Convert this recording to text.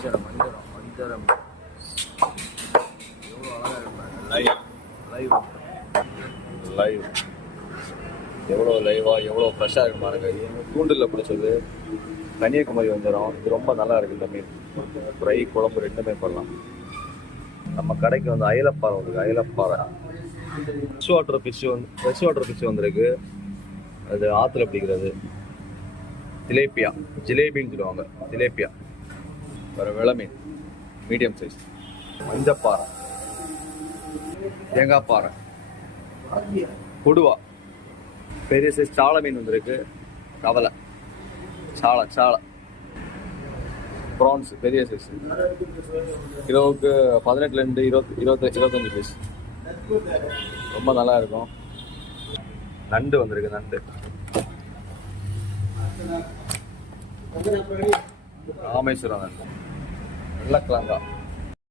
வஞ்சரம் எவ்வளோ அழகாக இருப்பாங்க. லைவ் எவ்வளோ லைவாக எவ்வளோ ஃப்ரெஷ்ஷாக இருக்கு பாருங்க. தூண்டில் பிடிச்சது கன்னியாகுமரி வஞ்சரம். இது ரொம்ப நல்லா இருக்குது. இந்த மீன் ஃப்ரை குழம்பு ரெண்டுமே பண்ணலாம். நம்ம கடைக்கு வந்து அயலப்பாறை வந்துருக்கு. அயலப்பாறை ஃப்ரெஷ் வாட்டர் ஃபிஷ் வந்திருக்கு. அது ஆற்றுல பிடிக்கிறது. ஜிலேபின்னு சொல்லுவாங்க. திலேப்பியா வேறு வெள மீன் மீடியம் சைஸ். மஞ்சப்பாறை, தேங்காய் பாறை, கொடுவா, பெரிய சைஸ் சாலை மீன் வந்திருக்கு. கவலை, சாலை ப்ரான்ஸ் பெரிய சைஸ். கிலோவுக்கு 18லேருந்து 25 பீஸ். ரொம்ப நல்லா இருக்கும். நண்டு வந்திருக்கு. நண்டு ராமேஸ்வரம் நண்டு, வெள்ளக்கிழங்கா,